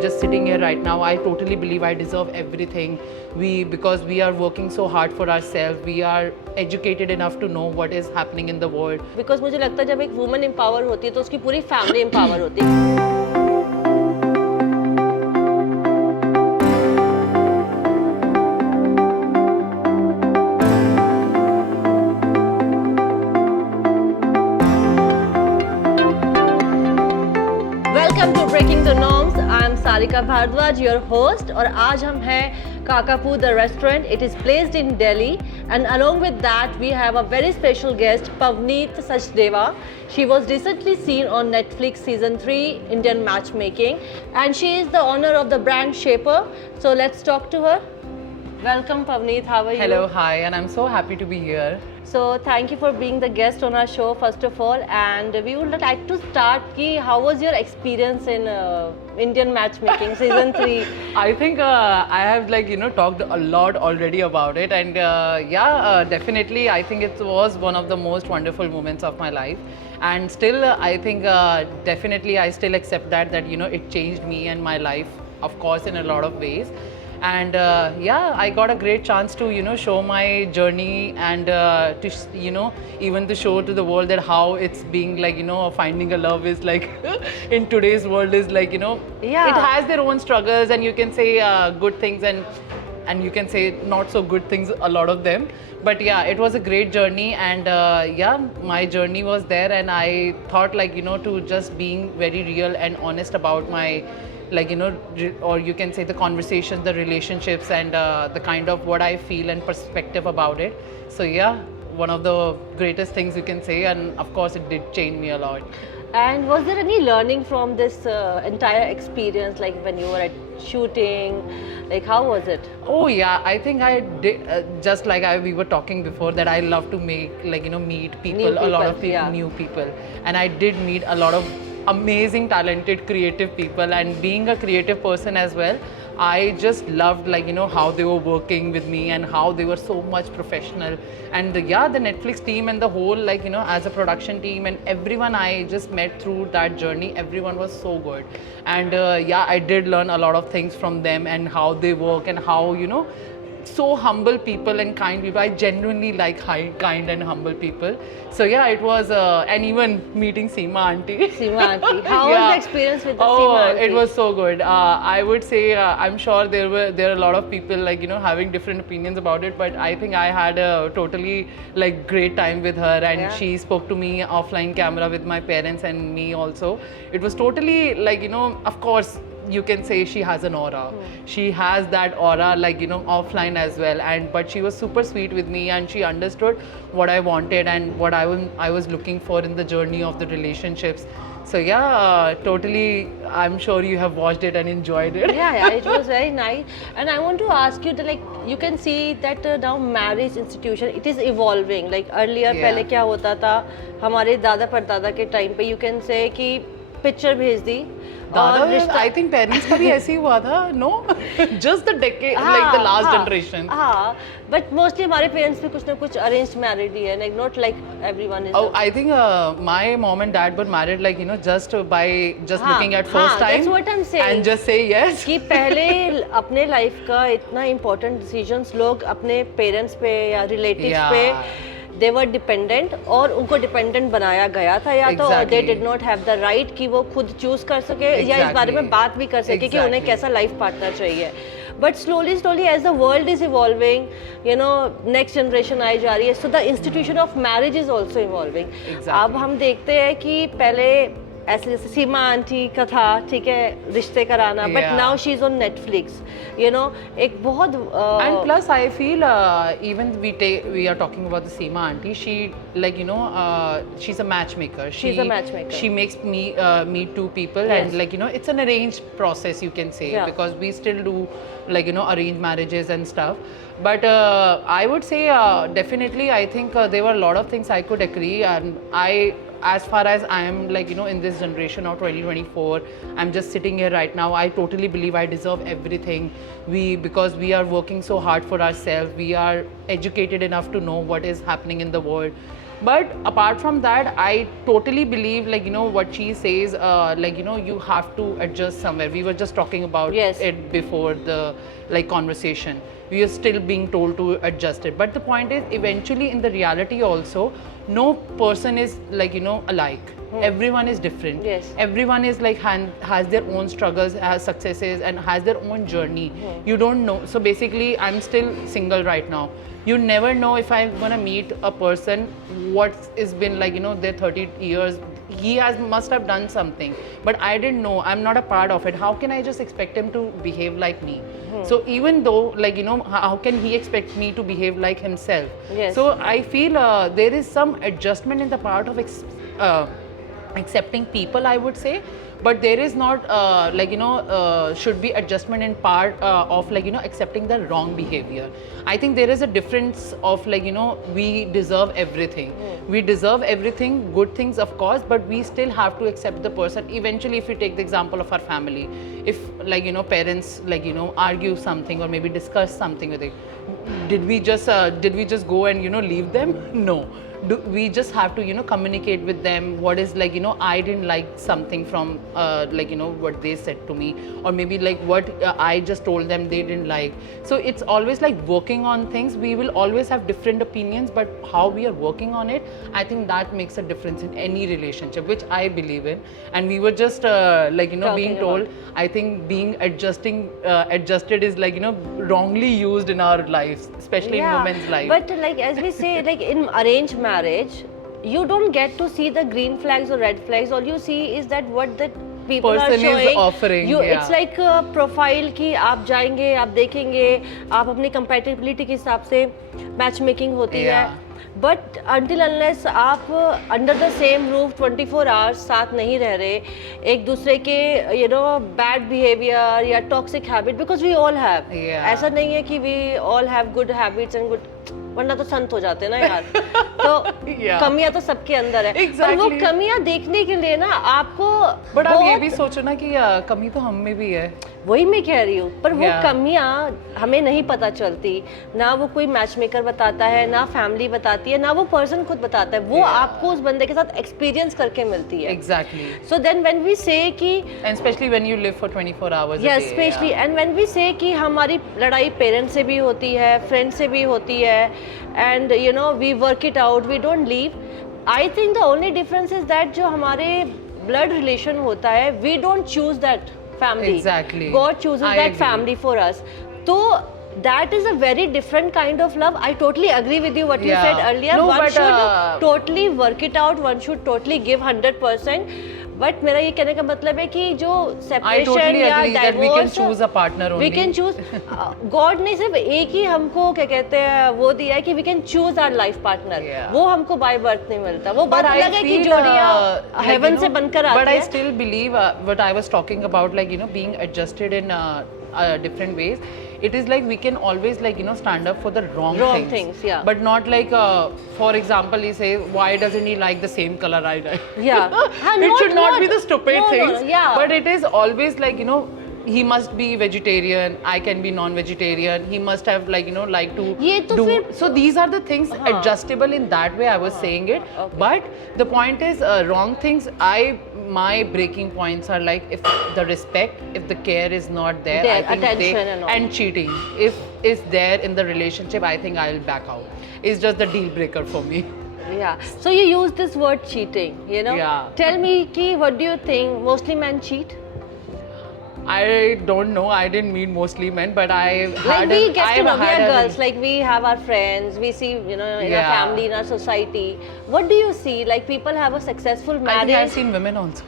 I'm just sitting here right now. I totally believe I deserve everything. Because we are working so hard for ourselves, we are educated enough to know what is happening in the world. Because मुझे लगता है जब एक woman empower होती है तो उसकी पूरी फैमिली एम्पावर होती है. Welcome to breaking the norms. I am Sarika Bhardwaj, your host. और आज हम हैं Kakapur the restaurant. It is placed in Delhi, and along with that we have a very special guest, Pavneet Sachdeva. She was recently seen on Netflix season 3 Indian Matchmaking, and she is the owner of the brand Shaper. So let's talk to her. Welcome Pavneet, how are you? Hello, hi, and I'm so happy to be here. So thank you for being the guest on our show first of all, and we would like to start ki how was your experience in Indian Matchmaking season 3? I think I have talked a lot already about it, and definitely I think it was one of the most wonderful moments of my life, and still I think definitely I still accept that it changed me and my life, of course, in a lot of ways. And I got a great chance to show my journey, and to even to show to the world that how it's being finding a love is like in today's world is Yeah. it has their own struggles, and you can say good things and you can say not so good things, a lot of them. But yeah, it was a great journey, and my journey was there, and I thought to just being very real and honest about my or you can say the conversations, the relationships, and the kind of what I feel and perspective about it. So yeah, one of the greatest things you can say, and of course it did change me a lot. And was there any learning from this entire experience, like when you were at shooting, like how was it? Oh yeah, I think I did just like we were talking before, that I love to make meet people, a lot of yeah. new people, and I did meet a lot of amazing, talented, creative people. And being a creative person as well, I just loved how they were working with me and how they were so much professional. And the Netflix team and the whole as a production team and everyone I just met through that journey, everyone was so good. And I did learn a lot of things from them and how they work and how so humble people and kind people. I genuinely like kind and humble people. So yeah, it was and even meeting Seema auntie. Seema auntie, how was the experience with the Seema auntie? It was so good. I would say I'm sure there are a lot of people having different opinions about it, but I think I had a totally great time with her, and she spoke to me offline camera with my parents and me also. It was totally of course you can say she has an aura. She has that aura offline as well, but she was super sweet with me, and she understood what I wanted and what I was looking for in the journey of the relationships. So yeah, totally, I'm sure you have watched it and enjoyed it. Yeah, it was very nice. And I want to ask you that you can see that now marriage institution, it is evolving. Like earlier, पहले क्या होता था हमारे दादा परदादा के time पे, you can say कि पिक्चर भेज दी. I think parents का भी ऐसे ही हुआ था. No, just the decade, the last generation. हाँ, but mostly हमारे parents भी कुछ ना कुछ arranged married ही है, not like everyone is. Oh, I think my mom and dad got married just by looking at first time. That's what I'm saying. And just say yes. कि पहले अपने life का इतना important decisions लोग अपने parents पे या relatives पे they were dependent, और उनको dependent बनाया गया था, या तो they did not have the right कि वो खुद choose कर सके या इस बारे में बात भी कर सके कि उन्हें कैसा life partner चाहिए. But slowly as the world is evolving, next generation आई जा रही है, so the institution of marriage is also evolving. अब हम देखते हैं कि पहले ऐसे जैसे सीमा आंटी का था, ठीक है, रिश्ते कराना, but now she's on Netflix, एक बहुत and plus I feel even we are talking about the Seema auntie, she she's a matchmaker. She's a matchmaker. She makes me meet two people, and it's an arranged process, you can say, because we still do arranged marriages and stuff. But I would say definitely I think there were a lot of things I could agree, and as far as I am in this generation of 2024, I'm just sitting here right now. I totally believe I deserve everything. Because we are working so hard for ourselves, we are educated enough to know what is happening in the world. But apart from that, I totally believe, like, you know, what she says, like, you know, you have to adjust somewhere. We were just talking about Yes. it before the like conversation. We are still being told to adjust it. But the point is, eventually in the reality also, no person is like, you know, alike. Everyone is different. Yes. Everyone is like has their own struggles, has successes, and has their own journey. You don't know. So basically, I'm still single right now. You never know if I'm gonna meet a person what is been like, you know, their 30 years. He must have done something, but I didn't know. I'm not a part of it. How can I just expect him to behave like me? So even though, like, you know, how can he expect me to behave like himself? Yes. So I feel there is some adjustment in the part of accepting people, I would say, but there is not like, you know, should be adjustment in part of like, you know, accepting the wrong behavior. I think there is a difference of like, you know, we deserve everything. We deserve everything, good things of course, but we still have to accept the person. Eventually, if we take the example of our family, if like, you know, parents like, you know, argue something or maybe discuss something with it, did we just go and, you know, leave them? No. We just have to, you know, communicate with them what is like, you know, I didn't like something from like, you know, what they said to me, or maybe like what I just told them they didn't like. So it's always like working on things. We will always have different opinions, but how we are working on it, I think that makes a difference in any relationship, which I believe in. And we were just like, you know, Talking being told, I think being adjusted is like, you know, wrongly used in our lives, especially in women's life. But like as we say, like in arranged marriage, you don't get to see the green flags or red flags. All you see is that what the people Person are is showing. offering, yeah. It's like a profile कि आप जाएंगे, आप देखेंगे, आप अपनी compatibility के हिसाब से matchmaking होती है. But until unless आप under the same roof 24 hours साथ नहीं रह रहे, एक दूसरे के you know bad behavior या toxic habit, because we all have. ऐसा नहीं है कि we all have good habits and good, वरना तो संत हो जाते ना यार. तो कमियां तो सबके अंदर है. पर वो कमियां देखने के लिए ना आपको, बट आप ये भी सोचो ना कि कमी तो हम में भी है. वही मैं कह रही हूँ. पर वो कमियां हमें नहीं पता चलती, ना वो कोई मैच मेकर बताता है, ना फैमिली बताती है, ना वो पर्सन खुद बताता है. वो आपको उस बंदे के साथ एक्सपीरियंस करके मिलती है. Exactly. So then when we say कि, and especially when you live for 24 hours yes, a day, especially and when we say कि हमारी लड़ाई पेरेंट्स से भी होती है, फ्रेंड से भी होती है, and you know we work it out, we don't leave. I think the only difference is that जो हमारे blood relation होता है, we don't choose that family. Exactly. God chooses I that agree. family for us. So that is a very different kind of love. I totally agree with you what you said earlier. No, one but, should totally work it out. One should totally give 100%. But मेरा ये कहने का मतलब है कि जो I separation totally या agree that we can divorce, choose a partner only. we can choose. God ने सिर्फ एक ही हमको क्या कहते हैं वो दिया है कि we can choose our life partner. वो हमको by birth नहीं मिलता. वो बात अलग है कि जोड़ियाँ heaven से बनकर आती हैं. But I still believe what I was talking about, like, you know, being adjusted in different ways. It is like we can always, like, you know, stand up for the wrong things, yeah. But not like, for example, you say, why doesn't he like the same color I like? Yeah. It should not be the stupid things. Yeah. But it is always like, you know, he must be vegetarian, I can be non-vegetarian, he must have, like, you know, like to do. So these are the things adjustable in that way I was saying it. Okay. But the point is, wrong things, my breaking points are like, if the respect, if the care is not there, I think attention and cheating, if is there in the relationship, I think I'll back out. It's just the deal breaker for me. Yeah. So you use this word cheating, you know? Yeah. Tell me, Ki, what do you think? Mostly men cheat? I don't know. I didn't mean mostly men, but I've like had we get to know, we had are girls. Like we have our friends. We see, you know, in our family, in our society. What do you see? Like people have a successful marriage. I think I've seen women also.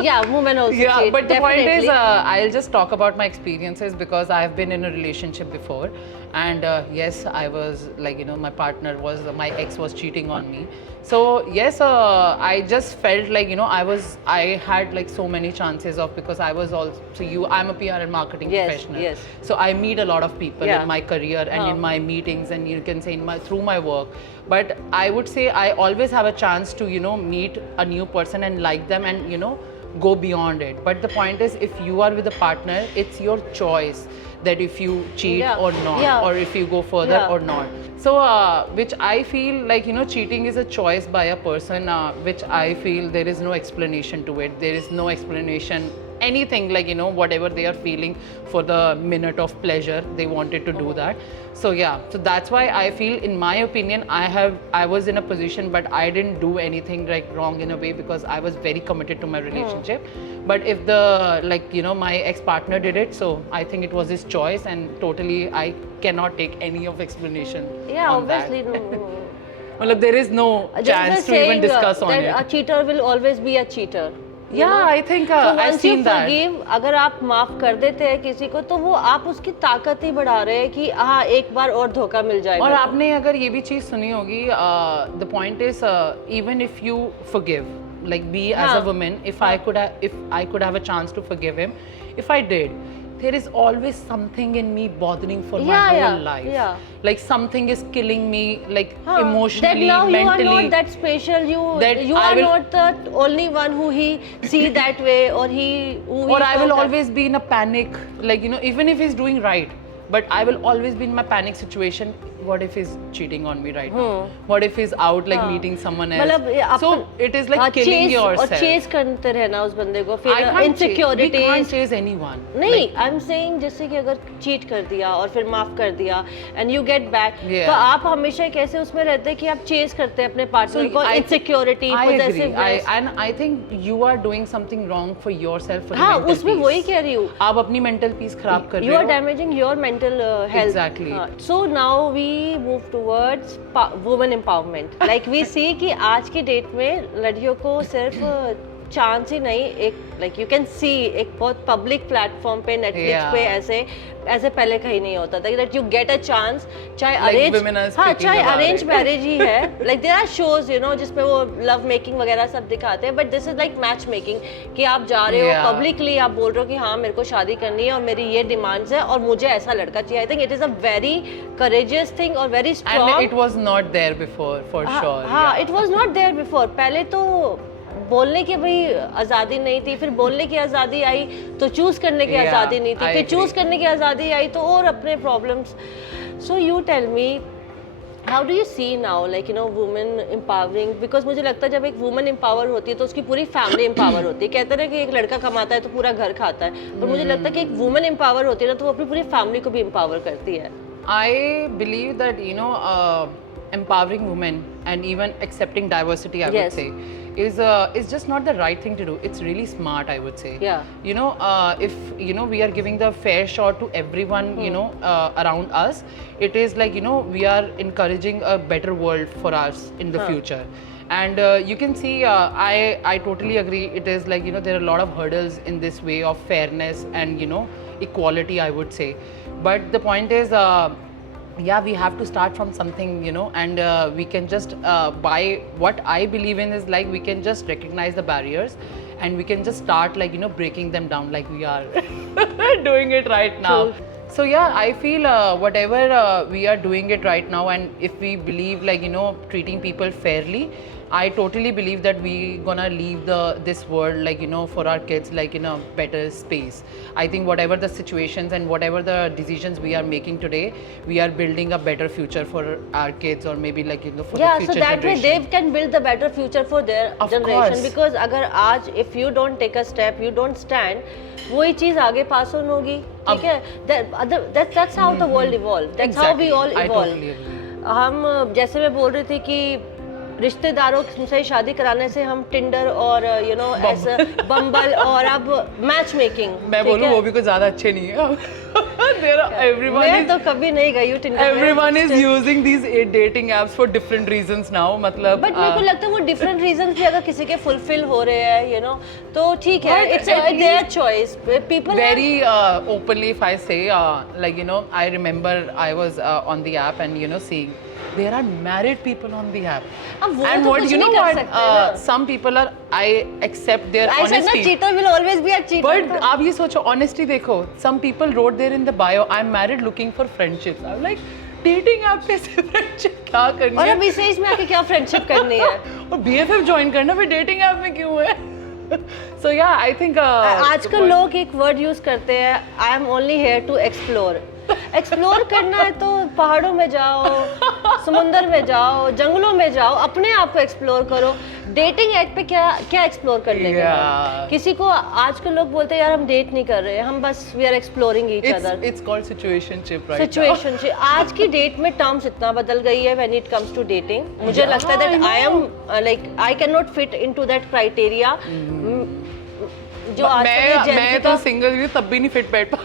Yeah, women also cheat. But the definitely. point is, I'll just talk about my experiences because I've been in a relationship before, and yes, I was like, you know, my partner was, my ex was cheating on me. So yes, I just felt like, you know, I had like so many chances of, because I was also, I'm a PR and marketing professional. Yes. So I meet a lot of people in my career and in my meetings, and you can say through my work. But I would say I always have a chance to, you know, meet a new person and like them and, you know, go beyond it. But the point is, if you are with a partner, it's your choice that if you cheat or not, or if you go further or not. So which I feel like, you know, cheating is a choice by a person, which I feel there is no explanation to it. There is no explanation, anything, like, you know, whatever they are feeling for the minute of pleasure, they wanted to do that. So yeah, so that's why I feel, in my opinion, I was in a position, but I didn't do anything like wrong in a way, because I was very committed to my relationship. But if the, like, you know, my ex-partner did it, so I think it was his choice, and totally I cannot take any of explanation. Yeah, on obviously that. no. Well, there is no chance to even discuss on it. A cheater will always be a cheater. Yeah, I think I've seen that. Forgive, अगर आप माफ कर देते हैं किसी को, तो वो आप उसकी ताकत ही बढ़ा रहे हैं कि हाँ एक बार और धोखा मिल जाएगा. और आपने अगर ये भी चीज सुनी होगी, the point is, even if you forgive, like me as a woman, if I could have a chance to forgive him, if I did, there is always something in me bothering for my whole life. Yeah. Like something is killing me, like emotionally, that now mentally. You are not that special. You are not the only one who he see that way, or I will always be in a panic. Like, you know, even if he's doing right, but I will always be in my panic situation. What if he's cheating on me right now? What if he's out like meeting someone else? So it is like killing yourself. और chase करते रहना उस बंदे को, फिर insecurities. We can't chase anyone. नहीं, I'm saying जैसे कि अगर cheat कर दिया और फिर माफ कर दिया, and you get back, तो आप हमेशा कैसे उसमें रहते हैं कि आप chase करते हैं अपने partner को, insecurity, possessiveness. And I think you are doing something wrong for yourself, for your हाँ, mental उसमें peace. वही कह रही हूँ. आप अपनी mental peace खराब कर रहे हो. You are damaging your mental health. Exactly. So now we move towards women empowerment. Like we see कि आज की डेट में लड़कियों को सिर्फ चांस ही नहीं, एक like you can see एक बहुत पब्लिक प्लेटफॉर्म पे, नेटफ्लिक्स पे ऐसे पहले कहीं नहीं होता था that you get a chance, चाहे अरेंज मैरिज ही है, like there are shows, you know, जिसपे वो लव मेकिंग वगैरह सब दिखाते हैं, but this is like match making, कि आप जा रहे हो पब्लिकली, आप बोल रहे हो कि हाँ मेरे को शादी करनी है और मेरी ये डिमांड्स है और मुझे ऐसा लड़का चाहिए. I think it is a very courageous thing और very strong. And it was not there before, for sure. हाँ, it was not there before. पहले तो बोलने की भाई आज़ादी नहीं थी, फिर बोलने की आज़ादी आई तो चूज करने की आज़ादी नहीं थी, फिर चूज करने की आज़ादी आई तो और अपने problems. So you tell me, how do you see now, like you know, women empowering? Because मुझे लगता है जब एक वुमेन एम्पावर होती है तो उसकी पूरी फैमिली एम्पावर होती है. कहते हैं कि एक लड़का कमाता है तो पूरा घर खाता है, पर मुझे लगता है कि एक वुमेन एम्पावर होती है ना तो वो अपनी पूरी फैमिली को भी एम्पावर करती है. I believe that, you know, empowering women and even accepting diversity, I would say, is just not the right thing to do. It's really smart, I would say. Yeah. You know, if, you know, we are giving the fair shot to everyone, you know, around us, it is like, you know, we are encouraging a better world for us in the future. And you can see, I totally agree. It is like, you know, there are a lot of hurdles in this way of fairness and, you know, equality, I would say. But the point is, yeah, we have to start from something, you know, and we can just by what I believe in is like we can just recognize the barriers and we can just start like, you know, breaking them down like we are doing it right now. True. So yeah, I feel whatever we are doing it right now, and if we believe like, you know, treating people fairly, I totally believe that we gonna leave this world like, you know, for our kids like in a better space. I think whatever the situations and whatever the decisions we are making today, we are building a better future for our kids, or maybe like, you know, for the future generation. Yeah, so that way they can build the better future for their generation. Because अगर आज if you don't take a step, you don't stand, वही चीज आगे pass on होगी, ठीक है? That's how the world evolved. That's how we all evolve. I totally agree. हम जैसे मैं बोल रही थी कि रिश्तेदारों से शादी कराने से हम टिंडर और यू नो ऐसा बम्बल और अब मैच मेकिंग, मैं बोलूं वो भी कुछ ज्यादा अच्छे नहीं है. मैं तो कभी नहीं गई हूँ Tinder. Everyone is using these dating apps for different reasons now, मतलब. बट मेरे को लगता है वो different reasons भी अगर किसी के fulfill हो रहे हैं, you know, तो ठीक है. It's their choice. People very openly, if I say, like, you know, I remember I was on the app and, you know, seeing there are married people on the app. And what, you know what, some people are, I accept their honesty. I said that cheater will always be a cheater. But आप ये सोचो, honesty देखो, some people wrote there in the bio, I'm married looking for friendships. I'm like, dating app पे से friendship क्या करनी है? और अब इस एज में आके क्या friendship करनी है? और BFF join करना फिर dating app में क्यों है? So yeah, I think आजकल लोग एक वर्ड यूज करते हैं, I am only here to explore. Explore करना है तो पहाड़ों में जाओ, समुंदर में जाओ, जंगलों में जाओ, अपने आप को एक्सप्लोर करो. डेटिंग ऐप पे क्या क्या एक्सप्लोर कर लेंगे? Yeah. किसी को आजकल लोग बोलते हैं यार हम डेट नहीं कर रहे, हम बस we are exploring each other. It's called situationship right now. Situationship. आज की डेट में टर्म्स इतना बदल गई है when it comes to dating. मुझे Yeah, लगता है that I am like I can not fit into that criteria. जो आज मैं तो सिंगल भी तब भी नहीं फिट बैठ पा.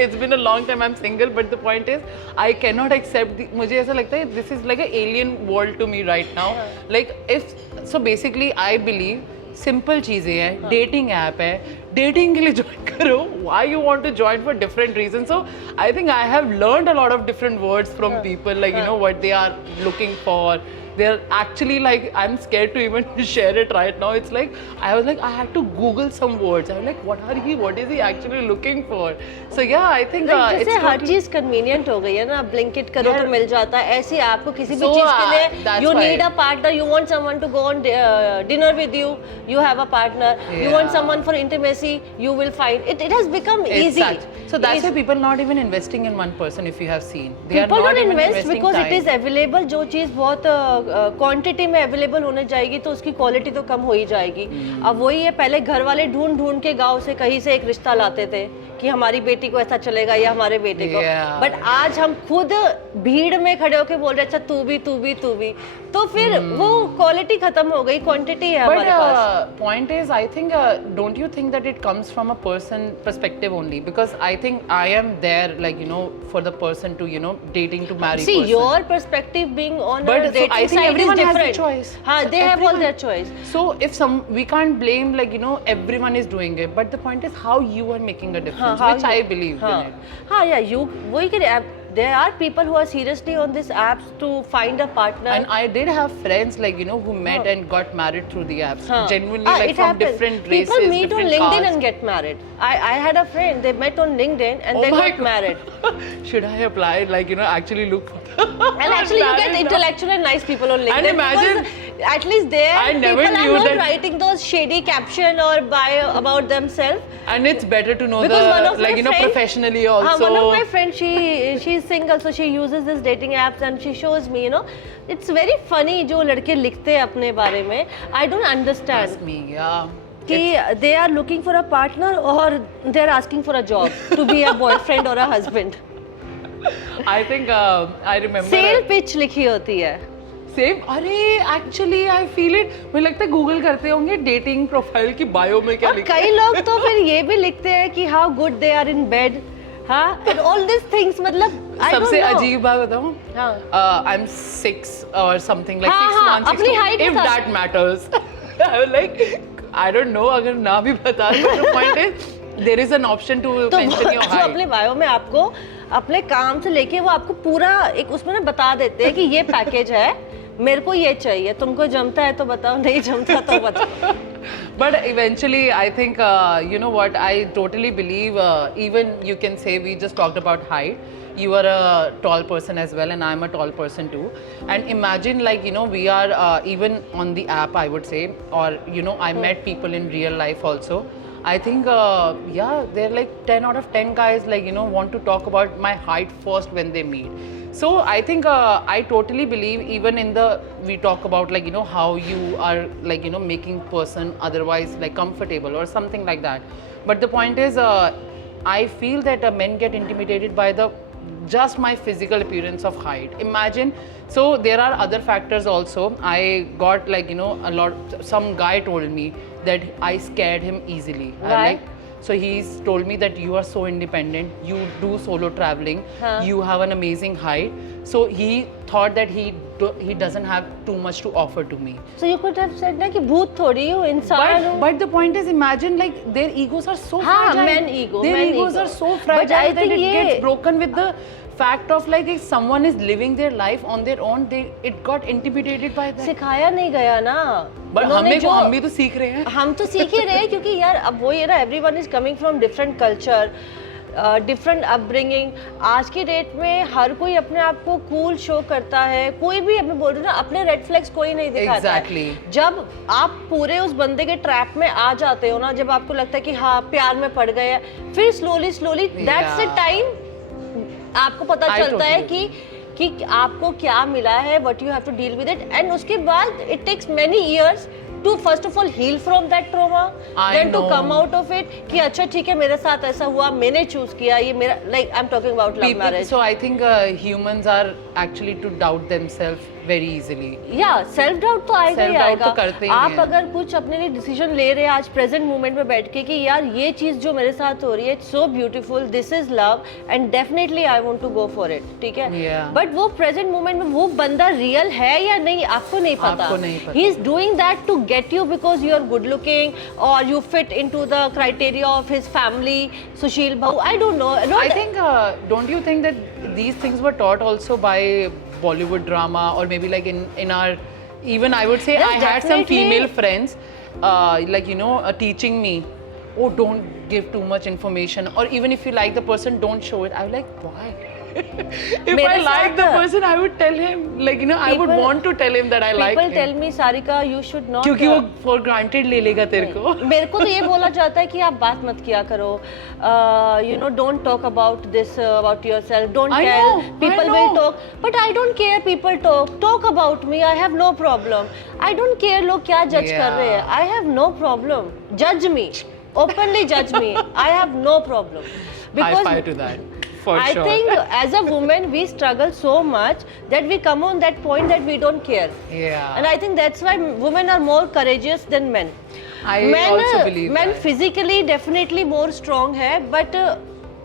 It's been a long time I'm single, but the point is I cannot accept मुझे ऐसा लगता है this is like an alien world to me right now. Like if so basically I believe simple चीज़ें हैं, dating app है, dating के लिए join करो. Why you want to join for different reasons? So I think I have learned a lot of different words from people, like you know what they are looking for. They're actually like, I'm scared to even share it right now. It's like I was like I had to Google some words. I was like, what is he actually looking for? So yeah, I think जैसे it's हर चीज convenient हो गई है ना. Blinkit करो तो मिल जाता है. ऐसे आपको किसी भी So, चीज के लिए that's you why. Need a partner, you want someone to go on dinner with you, you have a partner. You want Yeah. Someone for intimacy, you will find it. It has become It's easy. such. So that's why people not even investing in one person. If you have seen, they People are not don't even invest investing because time. it is available. जो चीज़ बहुत quantity में available होने जाएगी तो उसकी quality तो कम हो ही जाएगी. अब वही है, पहले घर वाले ढूंढ ढूंढ के गांव से कहीं से एक रिश्ता लाते थे कि हमारी बेटी को ऐसा चलेगा या हमारे बेटे को. Yeah. बट आज हम खुद भीड़ में खड़े होके बोल रहे अच्छा तू भी, तो फिर वो क्वालिटी खत्म हो गई, क्वांटिटी है But हमारे पास. point is, I think, don't you think that it comes from a person perspective only? Because I think I am there, like you know, for the person to dating to marry. See, person. your perspective being on But a so dating I think site everyone is has different. a choice. हाँ, they have all Everyone. their choice. So if we can't blame like everyone is doing it, but the point is how you are making a difference, how which you- I believe in it. हाँ, yeah, you वही के there are people who are seriously on this apps to find a partner. And I did have friends like who met and got married through the apps. Genuinely like it from happens. different races, People meet on different LinkedIn castes. and get married. I had a friend, they met on LinkedIn and Oh they my got God. married. Should I apply? Like actually look for the And actually you get married now. intellectual and nice people on LinkedIn. And imagine- because at least there I never people knew are not that- writing those shady caption or bio about themselves. And it's better to know Because one of the my friend- professionally also. one of my friends, she's single, so she uses this dating apps and she shows me, it's very funny जो लड़के लिखते हैं अपने बारे में. I don't understand Ask me, yeah. कि they are looking for a partner or they are asking for a job to be a boyfriend or a husband. I think I remember. Sale pitch लिखी होती है. Same. अरे actually I feel it. मुझे लगता है Google करते होंगे dating profile की बायो में क्या और लिखा कई लोग तो फिर ये भी लिखते हैं कि how good they are in bed. हाँ, and all these things मतलब I don't सबसे know. अजीब बात बताऊं. हाँ. I'm 6 or something like हाँ, 6'1", हाँ, अपनी 6'2", height if बता. that matters. I was like, I don't know, अगर ना भी बता but the point is there is an option to तो mention your जो height. अपने बायो में आपको अपने काम से लेके वो आपको पूरा एक उसमें ना बता देते हैं कि ये पैकेज है, मेरे को ये चाहिए, तुमको जमता है तो बताओ, नहीं जमता तो बताओ. But eventually, I think, you know what, I totally believe, even you can say we just talked about height. You are a tall person as well and I'm a tall person too. And imagine like, we are even on the app, I would say, or, I met people in real life also. I think, yeah, they're like 10 out of 10 guys like, want to talk about my height first when they meet. So I think I totally believe even in we talk about like, how you are like, making person otherwise like comfortable or something like that. But the point is, I feel that men get intimidated by just my physical appearance of height. Imagine, so there are other factors also. I got like, some guy told me that I scared him easily. Why? So he's told me that you are so independent, you do solo traveling, you have an amazing height. So he thought that he doesn't have too much to offer to me. So you could have said that कि भूत थोड़ी हूँ, इंसान हूँ. But the point is, imagine like their egos are so हाँ, fragile. men ego, Their men egos ego. are so But fragile I that think it ये gets broken with the fact of like if someone is living their life on their own, it got intimidated by that. सिखाया नहीं गया ना. But हम भी तो सीख रहे हैं. हम तो सीख ही रहे हैं क्योंकि यार अब वो ये ना everyone is coming from different culture. Different upbringing. आज की डेट में हर कोई अपने आप को कूल शो करता है, कोई भी अपने बोल रहे ना अपने रेड फ्लैग्स कोई नहीं दिखाता exactly. है। जब आप पूरे उस बंदे के ट्रैप में आ जाते हो ना, जब आपको लगता है कि हाँ प्यार में पड़ गए, फिर स्लोली दैट्स द टाइम आपको पता चलता है कि आपको क्या मिला है, what you have to deal with it, and उसके बाद it takes many years to first of all heal from that trauma, then to come out of it कि अच्छा ठीक है मेरे साथ ऐसा हुआ, मैंने चूज किया, ये मेरा like I'm talking about love marriage. So I think humans are actually to doubt themselves very easily. Yeah, self doubt तो आएगा ही आएगा। तो करते ही आप अगर कुछ अपने लिए डिसीजन ले रहे हैं आज प्रेजेंट मोमेंट में बैठ के कि यार ये चीज जो मेरे साथ हो रही है, so beautiful, this is love and definitely I want to go for it, ठीक है, बट वो प्रेजेंट मोमेंट में वो बंदा रियल है या नहीं आपको नहीं पता। He is doing that to get you because you are good looking or you fit into the criteria of his family, Sushil Bhau, I don't know. I think don't you think that these things were taught also by Bollywood drama, or maybe like in our, even I would say yes, I had some female friends like you know teaching me, oh don't give too much information, or even if you like the person don't show it. I was like, why? If I like the person, I would tell him, like you know, I would want to tell him that I like him. People tell me, Sarika, you should not. क्योंकि वो for granted ले लेगा तेरे को। मेरे को तो ये बोला जाता है कि आप बात मत किया करो, you know, don't talk about this about yourself, don't tell. People will talk, but I don't care. People talk about me. I have no problem. I don't care लोग क्या judge कर रहे हैं. I have no problem. Judge me, openly judge me. I have no problem. Because high five to that. I think as a woman we struggle so much that we come on that point that we don't care. Yeah. And I think that's why women are more courageous than men. I also believe men that. physically definitely more strong है, but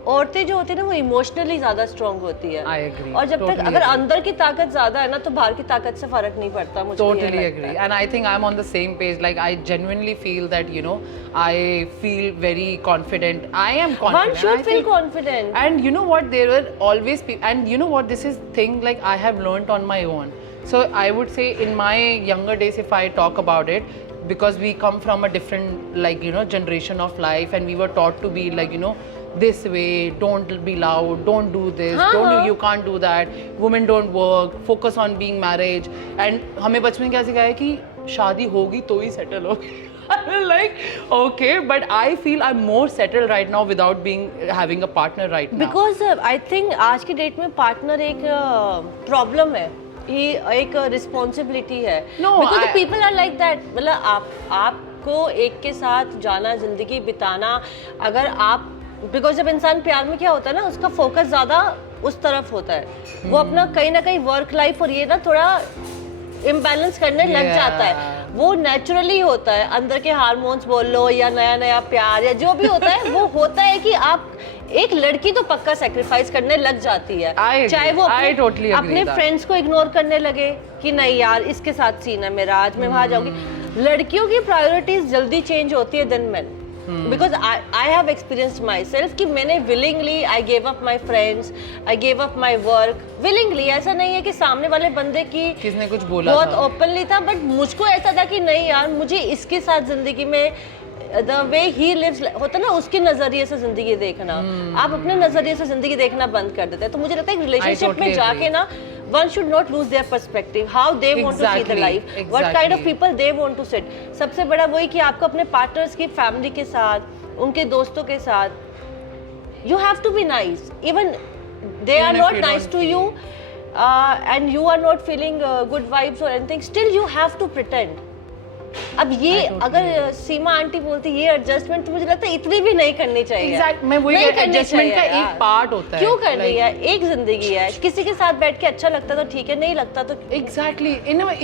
औरतें जो होती है ना वो emotionally ज्यादा strong होती है। I agree. और जब totally तक अगर अंदर की ताकत ज्यादा है ना तो बाहर की ताकत से फर्क नहीं पड़ता मुझे। Totally agree. And I think I'm on the same page. Like I genuinely feel that you know I feel very confident. I am confident. One should feel confident. And you know what? There were always people. And you know what? This is thing like I have learned on my own. So I would say in my younger days, if I talk about it, because we come from a different like you know generation of life, and we were taught to be like you know this way, don't be loud, don't do this, you can't do that, women don't work, focus on being marriage. And हमें बचपन में क्या सिखाया कि शादी होगी तो ही settle होगी। I'm like, okay, but I feel I'm more settled right now without having a partner right now. Because I think आज की डेट में partner एक problem है, ये एक responsibility है। No, because the people are like that. मतलब आपको एक के साथ जाना, जिंदगी बिताना, अगर आप बिकॉज जब इंसान प्यार में क्या होता है ना उसका फोकस ज्यादा उस तरफ होता है, वो अपना कहीं ना कहीं वर्क लाइफ और ये ना थोड़ा इम्बैलेंस करने लग जाता है, वो नेचुरली होता है, अंदर के हार्मोन्स बोल लो या नया नया प्यार या जो भी होता है वो होता है कि आप एक लड़की तो पक्का सेक्रीफाइस करने लग जाती है, चाहे वो अपने फ्रेंड्स को इग्नोर करने लगे कि नहीं यार इसके साथ सीन है मेरा, आज मैं वहां जाऊंगी। लड़कियों की प्रायोरिटीज जल्दी चेंज होती है then men, because I have experienced myself कि मैंने willingly I gave up my friends, I gave up my work willingly। ऐसा नहीं है कि सामने वाले बंदे की किसने कुछ बोला बहुत ओपनली था, बट मुझको ऐसा था कि नहीं यार मुझे इसके साथ जिंदगी में the way he lives होता ना उसके नजरिए से जिंदगी देखना, आप अपने नजरिए से जिंदगी देखना बंद कर देते हैं। तो मुझे लगता है रिलेशनशिप में जाके ना one should not lose their perspective, how they want to see the life, what kind of people they want to sit। सबसे बड़ा वही कि आपको अपने पार्टनर्स की फैमिली के साथ, उनके दोस्तों के साथ, you have to be nice even they are not nice to you and you are not feeling good vibes or anything, still you have to pretend। अब ये अगर सीमा आंटी बोलती ये एडजस्टमेंट तो मुझे लगता है इतनी भी नहीं करनी चाहिए। मैं वही एडजस्टमेंट का एक पार्ट होता है, क्यों करनी है, एक जिंदगी है, किसी के साथ बैठ के अच्छा लगता तो ठीक है, नहीं लगता तो exactly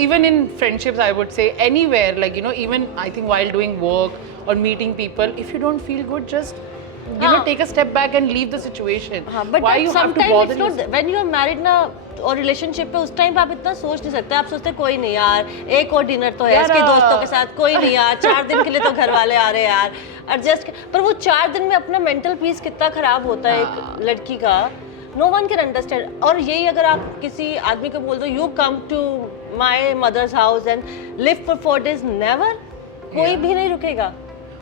even in friendships I would say anywhere like you know even I think while doing work or meeting people, if you don't feel good just you know take a step back and leave the situation। but why you have to bother yourself? When you are married ना और relationship पे उस time पे आप इतना सोच नहीं सकते, आप सोचते कोई नहीं यार एक और डिनर तो है इसके दोस्तों के साथ, कोई नहीं यार 4 दिन के लिए तो घर वाले आ रहे हैं यार एडजस्ट, पर वो 4 दिन में अपना मेंटल पीस कितना खराब होता है एक लड़की का, नो वन कैन अंडरस्टैंड। और यही अगर आप किसी आदमी को बोल दो you come to my mother's house and live for 4 days, never, कोई भी नहीं रुकेगा।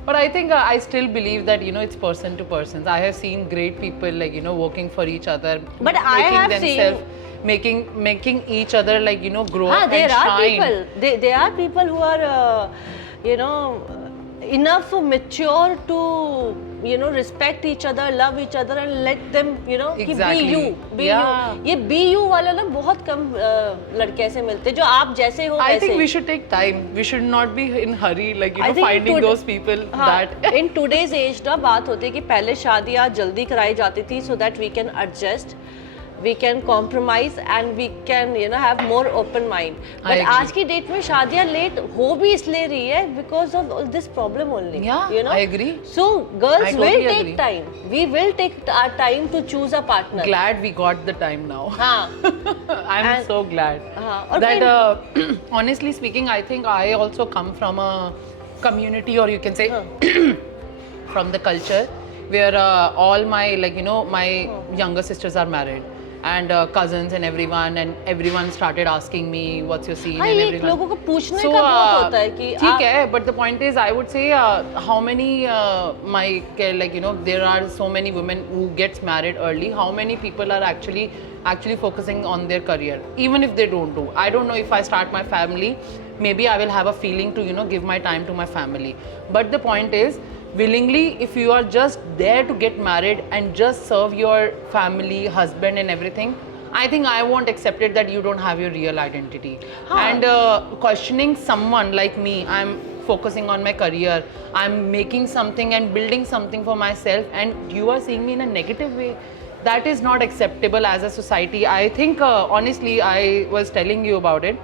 But I think I still believe that, you know, it's person to person. I have seen great people, like, you know, working for each other, But I have seen making each other, like, you know, grow up and there are shine. people. There are people who are, you know, enough mature to, you know, respect each other, love each other, and let them, you know, कि Exactly. be you, be Yeah. you. ये be you वाला ना बहुत कम लड़के ऐसे मिलते हैं जो आप जैसे हो I वैसे think he. we should take time. We should not be in hurry, like, you I know, think finding today- those people हाँ, that. in today's age ना बात होती है कि पहले शादियाँ जल्दी कराई जाती थी so that we can adjust, we can compromise and we can, you know, have more open mind. I But agree. आज की डेट में शादियाँ लेट हो भी इसलिए रही है because of all this problem only. Yeah, you know? I agree. So girls I will totally take agree. time. We will take our time to choose a partner. Glad we got the time now. हाँ. I'm And- so glad हाँ, और that honestly speaking, I think I also come from a community, or you can say from the culture where all my, like, you know, my younger sisters are married, and cousins and everyone started asking me what's your scene हाँ, and ये everyone. लोगों को पूछने का बहुत होता है कि ठीक है, but the point is, I would say how many like, you know, there are so many women who gets married early. How many people are actually focusing on their career, even if they don't do. I don't know, if I start my family, maybe I will have a feeling to, you know, give my time to my family. But the point is, willingly, if you are just there to get married and just serve your family, husband and everything, I think I won't accept it that you don't have your real identity. And questioning someone like me, I'm focusing on my career, I'm making something and building something for myself, and you are seeing me in a negative way. That is not acceptable as a society. I think, honestly, I was telling you about it.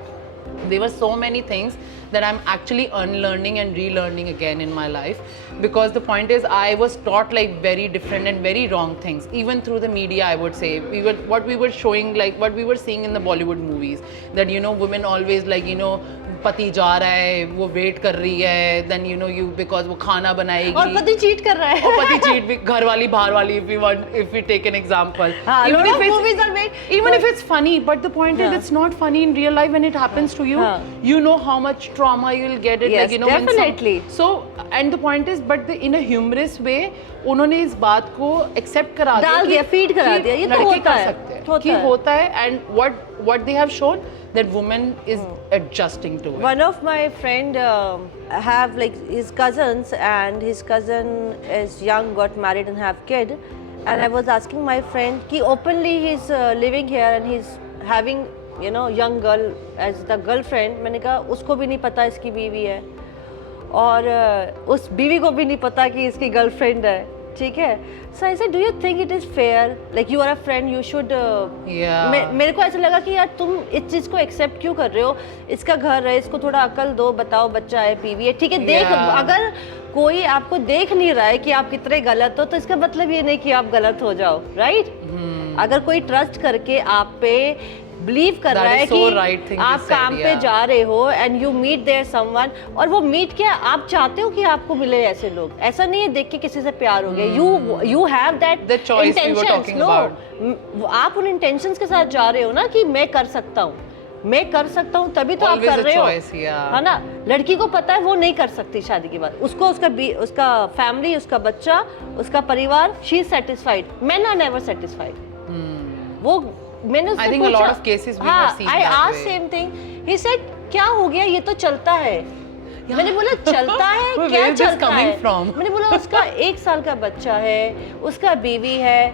There were so many things that I'm actually unlearning and relearning again in my life, because the point is, I was taught like very different and very wrong things, even through the media. I would say what we were showing, like what we were seeing in the Bollywood movies, that, you know, women always, like, you know, पति जा रहा है, वो wait कर रही है, then, you know, you, because वो खाना बनाएगी, और पति चीट कर रहा है, और पति चीट भी, घर वाली बाहर वाली, if we take an example. हाँ, even if movies are made, even if it's funny, but the point is, it's not funny in real life. When it happens to you, you know how much trauma you will get it. Yes, like, you know, definitely. So, and the point is, but in a humorous way, उन्होंने इस बात को accept करा दिया, डाल दिया, feed करा दिया, ये तो होता है, कि होता है, and what they have shown, that woman is adjusting to it. One of my friend have like his cousins, and his cousin is young, got married and have kid, and I was asking my friend कि openly he's living here and he's having, you know, young girl as the girlfriend. मैंने कहा उसको भी नहीं पता इसकी बीवी है, और उस बीवी को भी नहीं पता कि इसकी गर्लफ्रेंड है, ठीक है. So I said, do you think it is fair? Like, you are a friend, you should. Yeah. मेरे को ऐसा लगा कि यार तुम इस चीज को एक्सेप्ट क्यों कर रहे हो? इसका घर है, इसको थोड़ा अकल दो, बताओ बच्चा है, बीवी है, ठीक है. देख, अगर कोई आपको देख नहीं रहा है कि आप कितने गलत हो, तो इसका मतलब ये नहीं कि आप गलत हो जाओ, राइट? अगर कोई ट्रस्ट करके आप पे बिलीव कर रहा है कि आप काम पे जा रहे हो, and you meet there someone, और वो मीट क्या, आप चाहते हो कि आपको मिले ऐसे लोग. ऐसा नहीं है देख के किसी से प्यार हो गया. You have that intentions. No, आप उन इंटेंशंस के साथ जा रहे हो ना कि मैं कर सकता हूँ, तभी तो आप कर रहे हो, है ना. लड़की को पता है वो नहीं कर सकती शादी के बाद, उसको उसका फैमिली, उसका बच्चा, उसका परिवार, she is satisfied. Men are never satisfied. वो मैंने उससे I think a lot of cases we have seen I that asked way. same thing. He said, क्या हो गया, ये तो चलता है. मैंने बोला चलता है, क्या चलता है? मैंने बोला उसका 1 साल का बच्चा है, उसका बीवी है,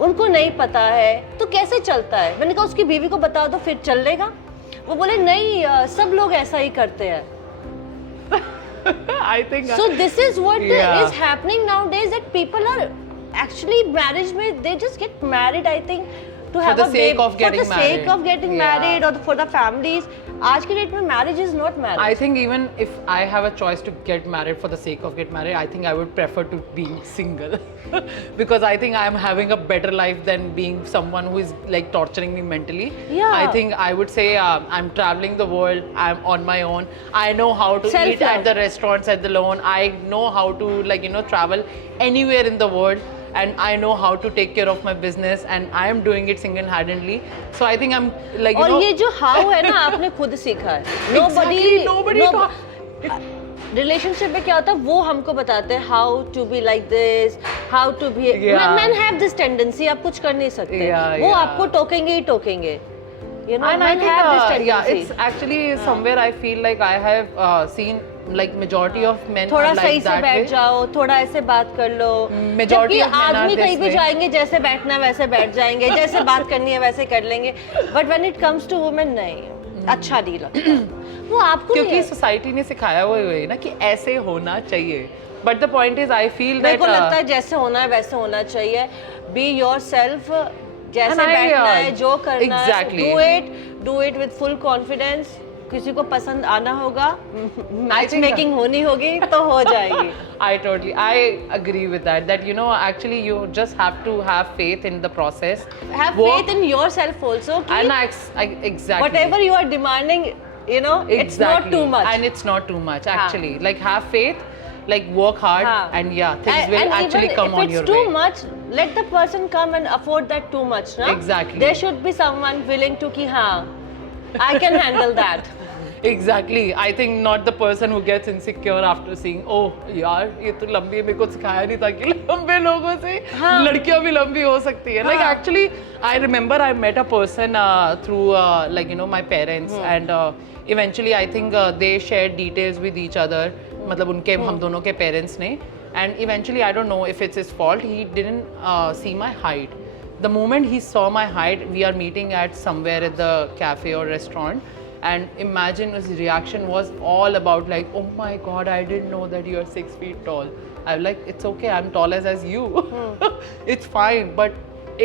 उनको नहीं पता है, तो कैसे चलता है? मैंने कहा उसकी बीवी को बता दो, फिर चल लेगा. वो बोले नहीं, सब लोग ऐसा ही करते हैं. I think so this is what is happening nowadays, that people are actually marriage में they just get married, I think, to have a baby, for the sake of getting married, or for the families. आज की date में marriage is not marriage. I think even if I have a choice to get married for the sake of get married, I think I would prefer to being single because I think I am having a better life than being someone who is like torturing me mentally. Yeah. I think I would say I'm traveling the world. I'm on my own. I know how to eat at the restaurants at the loan. I know how to, like, you know, travel anywhere in the world. And I know how to take care of my business, and I am doing it single-handedly. So I think I'm like, you know. और ये जो how है ना, आपने खुद सीखा है. Nobody relationship में क्या होता है वो हमको बताते हैं how to be like this, how to be, man have this tendency, आप कुछ कर नहीं सकते, वो आपको टोकेंगे ही टोकेंगे, you know, and I men think have this tendency. yeah, it's actually somewhere I feel like I have seen like majority of men थोड़ा are सही like से that बैठ way. जाओ, थोड़ा ऐसे बात कर लो, Majority जबकि of men are आदमी this कहीं भी way. जाएंगे जैसे बैठना है वैसे बैठ जाएंगे, जैसे बात करनी है वैसे कर लेंगे, but when it comes to women नहीं, अच्छा नहीं लगता वो आपको क्योंकि सोसाइटी ने सिखाया हुआ है ना कि ऐसे होना चाहिए, but the point is I feel मेरे को लगता है जैसे होना है वैसे होना चाहिए, बी योरसेल्फ, जैसे And I, बैठना है जो करना exactly. है do it with full confidence, किसी को पसंद आना होगा, मैच मेकिंग होनी होगी तो हो जाएगी. I agree with that you know actually you just have to have faith in the process, Have faith in yourself also, and exactly whatever you are demanding, you know, it's not too much, and it's not too much actually. Like have faith, like work hard, and yeah, things will and actually even come if on your it's too way. much, let the person come and afford that too much, na? Exactly. There should be someone willing to ki I can handle that. Exactly. I think not the person who gets insecure after seeing, oh यार ये तो लंबी है, मेरे को सिखाया नहीं था कि लंबे लोगों से लड़कियां भी लंबी हो सकती है. Like actually I remember I met a person through like you know my parents, and eventually I think they shared details with each other, मतलब उनके हम दोनों के parents ने, and eventually I don't know if it's his fault, he didn't see my height. The moment he saw my height, we are meeting at somewhere at the cafe or restaurant, and imagine his reaction was all about like, oh my god, I didn't know that you are 6 feet tall. I'm like, it's okay, I'm tall as you. It's fine, but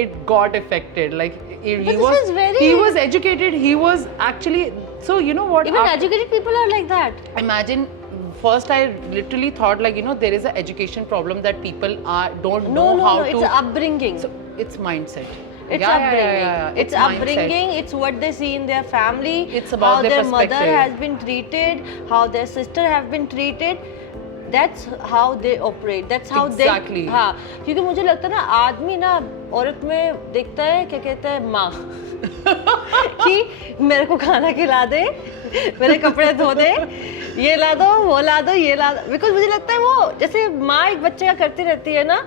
it got affected. Like he was educated, he was actually, so you know what, even educated people are like that. Imagine, first I literally thought like, you know, there is an education problem that people don't know how to. It's upbringing. So it's mindset. It's upbringing. It's upbringing. It's what they see in their family. It's about how their their mother perspective. has been treated, how their sister have been treated. That's how they operate. That's how exactly. they. हाँ, क्योंकि मुझे लगता है ना आदमी ना औरत में देखता है क्या कहता है माँ कि मेरे को खाना खिला दे, मेरे कपड़े धो दे, ये ला दो, वो ला दो, ये ला दो. बिकॉज मुझे लगता है वो जैसे माँ एक बच्चे का करती रहती है ना,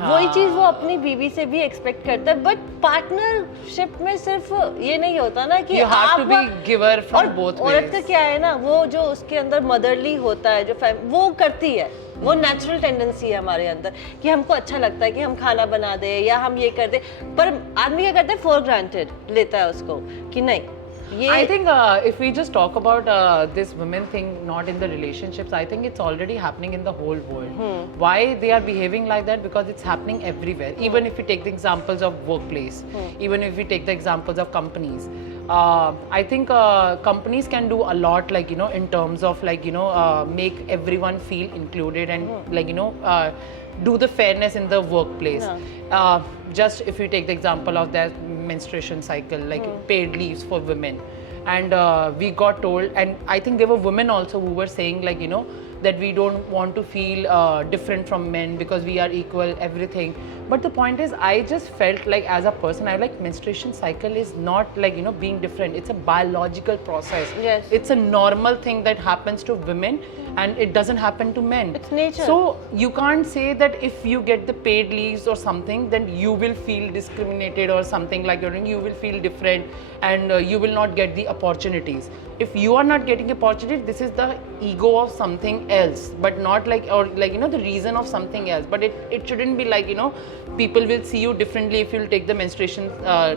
वही चीज वो अपनी बीवी से भी एक्सपेक्ट करता है. बट पार्टनरशिप में सिर्फ ये नहीं होता ना कि आप गिवर फ्रॉम बोथ. औरत का क्या है ना, वो जो उसके अंदर मदरली होता है, जो वो करती है, वो नेचुरल टेंडेंसी है हमारे अंदर कि हमको अच्छा लगता है कि हम खाना बना दे या हम ये कर दे. पर आदमी क्या करता है, फॉर ग्रांटेड लेता है उसको कि नहीं. I think if we just talk about this women thing, not in the relationships, I think it's already happening in the whole world. Why they are behaving like that? Because it's happening everywhere. Even if we take the examples of workplace, even if we take the examples of companies, I think companies can do a lot, like you know, in terms of like you know, make everyone feel included and like you know, do the fairness in the workplace. Just if you take the example of that menstruation cycle, like paid leaves for women, and we got told, and I think there were women also who were saying like you know that we don't want to feel different from men because we are equal, everything. But the point is, I just felt like as a person, I like menstruation cycle is not like you know being different. It's a biological process. Yes. It's a normal thing that happens to women, and it doesn't happen to men. It's nature. So you can't say that if you get the paid leaves or something, then you will feel discriminated or something like that. You will feel different, and you will not get the opportunities. If you are not getting opportunity, this is the ego of something else, but not like, or like you know, the reason of something else. But it shouldn't be like you know, people will see you differently if you'll take the menstruation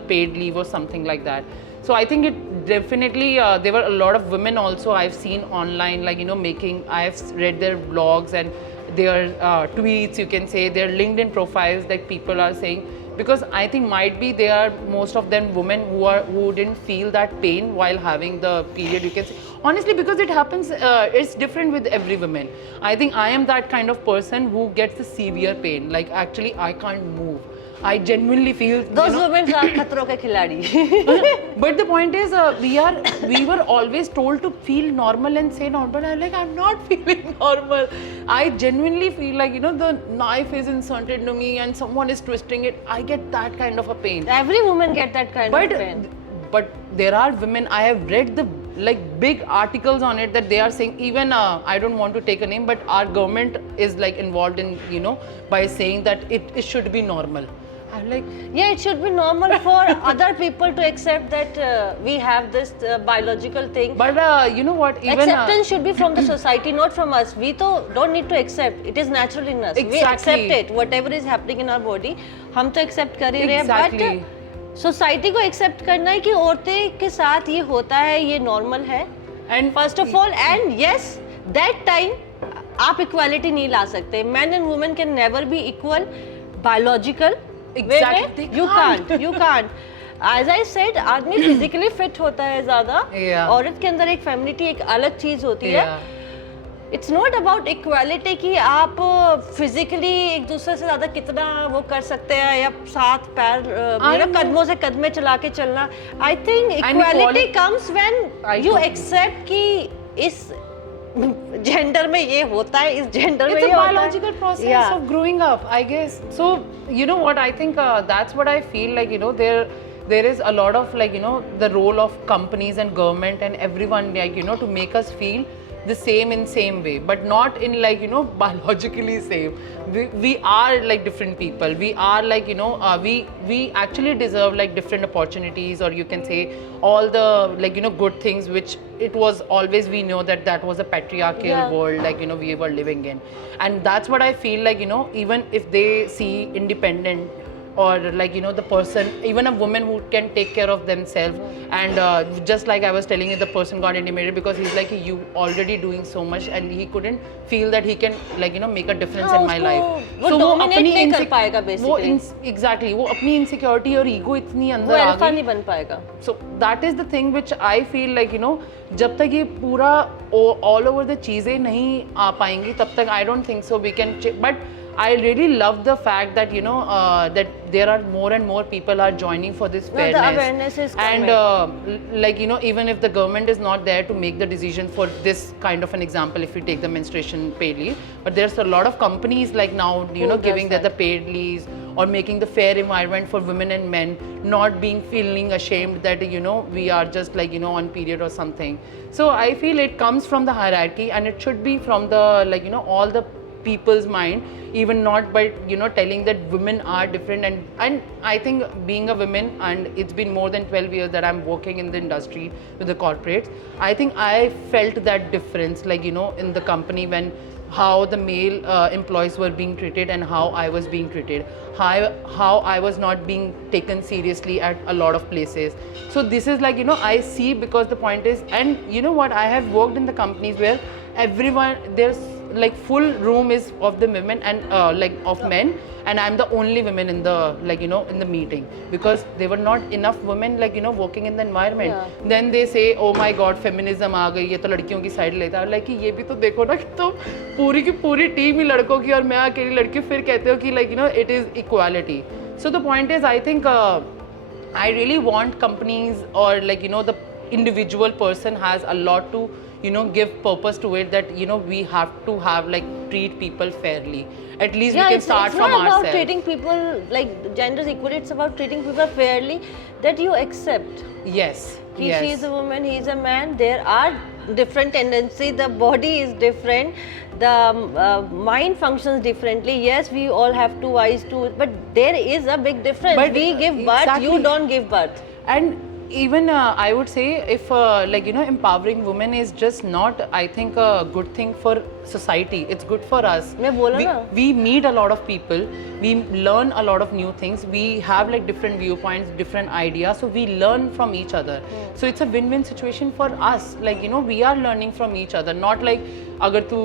paid leave or something like that. So I think it definitely, there were a lot of women also I've seen online, like you know, making, I've read their blogs and their tweets, you can say, their LinkedIn profiles that people are saying, because I think might be they are most of them women who didn't feel that pain while having the period, you can say. Honestly, because it happens, it's different with every woman. I think I am that kind of person who gets the severe pain, like actually I can't move. I genuinely feel those women are khatron ke khiladi. But the point is, we were always told to feel normal and say normal. But I'm like, I'm not feeling normal. I genuinely feel like, you know, the knife is inserted into me and someone is twisting it. I get that kind of a pain. Every woman get that kind of pain. But there are women, I have read the like big articles on it that they are saying, even I don't want to take a name, but our government is like involved in, you know, by saying that it should be normal. I'm like, yeah, it should be normal for other people to accept that we have this biological thing. but you know what, even Acceptance should be from the society, not from us. We to don't need to accept. It is natural in us. We Exactly. accept it. Whatever is happening in our body, हम तो accept कर ही रहे हैं. Exactly. But society को accept करना है कि औरतें के साथ ये होता है, ये नॉर्मल है. and first of all, and yes, that time आप इक्वालिटी नहीं ला सकते. Man and women can never be equal biological. Exactly, they you can't. Can't, you can't. As I said, आदमी फिजिकली फिट होता है ज्यादा. Yeah. औरत के अंदर एक फेमिनिटी, एक अलग चीज होती है. yeah. It's not about equality कि आप फिजिकली एक दूसरे से ज्यादा कितना वो कर सकते हैं या साथ पैर कदमों से कदमे चला के चलना. I think equality comes when you accept कि इस जेंडर में ये होता है, इस जेंडर में It's ये a होता है. biological process Yeah. of growing up, I guess. So you know what, I think that's what I feel like, you know, there is a lot of like, you know, the role of companies and government and everyone, like, you know, to make us feel the same in same way, but not in like, you know, biologically same. We are like different people. We are like, you know, we actually deserve like different opportunities, or you can say all the like, you know, good things which it was always, we know that that was a patriarchal Yeah. world like, you know, we were living in. And that's what I feel like, you know, even if they see independent or like, you know, the person, even a woman who can take care of themselves, and just like I was telling you, the person got intimidated because he's like, you already doing so much, and he couldn't feel that he can like, you know, make a difference हाँ, in my life. वो So dominate नहीं कर पाएगा वो basically. exactly, वो अपनी insecurity और ego इतनी वो अंदर आ अल्फा गई. नहीं बन पाएगा. So that is the thing which I feel like, you know, जब तक ये पूरा all over the चीज़ें नहीं आ पाएंगी, तब तक I don't think so we can. But I really love the fact that, you know, that there are more and more people are joining for this fairness. The awareness is coming. And like, you know, even if the government is not there to make the decision for this kind of an example, if we take the menstruation paid leave, but there's a lot of companies like now, you know, giving that the paid leaves, or making the fair environment for women and men, not being feeling ashamed that, you know, we are just like, you know, on period or something. So I feel it comes from the hierarchy, and it should be from the like, you know, all the people's mind, even not by, you know, telling that women are different. And I think being a woman, and it's been more than 12 years that I'm working in the industry with the corporates, I think I felt that difference, like, you know, in the company, when how the male employees were being treated and how I was being treated, how I was not being taken seriously at a lot of places. So this is like, you know, I see, because the point is, and you know what, I have worked in the companies where everyone, there's like full room is of the women and like of men, and I'm the only woman in the like, you know, in the meeting, because there were not enough women like, you know, working in the environment. Yeah. Then they say, oh my god, feminism आ गई, ये तो लड़कियों की side लेता है. like ये भी तो देखो ना कि तो पूरी की पूरी टीम ही लड़कों की और मैं अकेली लड़की, फिर कहते हो कि like, you know, it is equality. So the point is, I think I really want companies, or like, you know, the individual person has a lot to, you know, give purpose to it, that, you know, we have to have like treat people fairly. At least we can start from it's not about ourselves. treating people like genders equally. It's about treating people fairly, that you accept. Yes. She Yes. is a woman, he is a man. There are different tendencies. The body is different. The mind functions differently. Yes, we all have two eyes, but there is a big difference. But we give birth, exactly. you don't give birth. And even I would say, if like, you know, empowering women is just not, I think, a good thing for society. It's good for us. मैं बोला ना. We meet a lot of people, we learn a lot of new things, we have like different viewpoints, different ideas, so we learn from each other. So it's a win-win situation for us, like, you know, we are learning from each other, not like अगर तू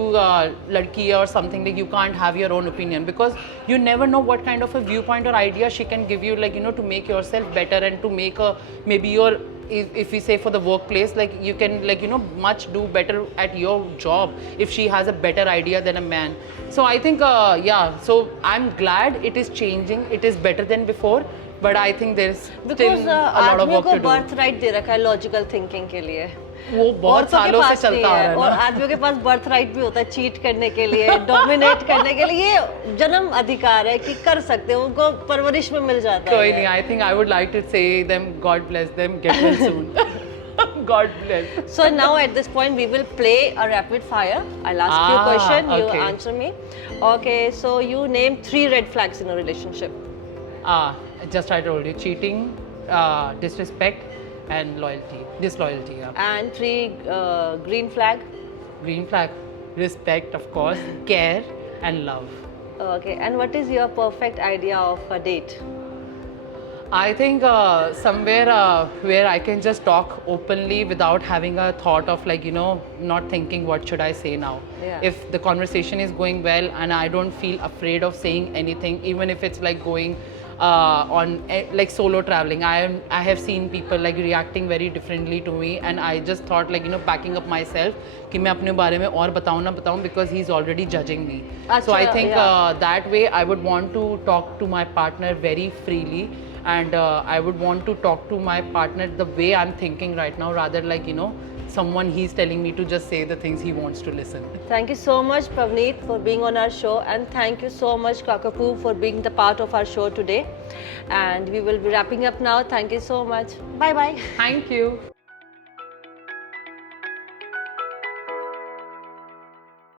लड़की है or something, like you can't have your own opinion, because you never know what kind of a viewpoint or idea she can give you, like, you know, to make yourself better, and to make a, maybe your, if we say for the workplace, like you can, like, you know, much do better at your job if she has a better idea than a man. So I think yeah, so I'm glad it is changing, it is better than before, but I think there's Because still a lot of आदमियों work को to do. birth right दे रखा है logical thinking के लिए. वो बहुत औरतों के सालों से पास नहीं चलता आ रहा है और ना. आदमियों के पास बर्थ राइट भी होता है चीट करने के लिए, डोमिनेट करने के लिए. ये जन्म अधिकार है कि कर सकते हैं, उनको परवरिश में मिल जाता है. कोई नहीं, I think I would like to say them, God bless them, get well soon. God bless. So now at this point we will play a rapid fire. I'll ask you a question, you okay. answer me. Okay, so you name 3 red flags in a relationship. Just I told you, cheating, disrespect, and loyalty. Disloyalty. Yeah. And 3 green flag. Green flag, respect, of course, care, and love. Okay, and what is your perfect idea of a date? I think somewhere where I can just talk openly without having a thought of like, not thinking what should I say now. Yeah. If the conversation is going well and I don't feel afraid of saying anything, even if it's like going on like solo traveling. I have seen people like reacting very differently to me, and I just thought like packing up myself कि मैं अपने बारे में और बताऊँ ना बताऊँ because he's already judging me. So I think that way I would want to talk to my partner very freely, and I would want to talk to my partner the way I'm thinking right now, rather like someone he's telling me to just say the things he wants to listen. Thank you so much, Pavneet, for being on our show, and thank you so much, Kakapu, for being the part of our show today. And we will be wrapping up now. Thank you so much. Bye bye. Thank you.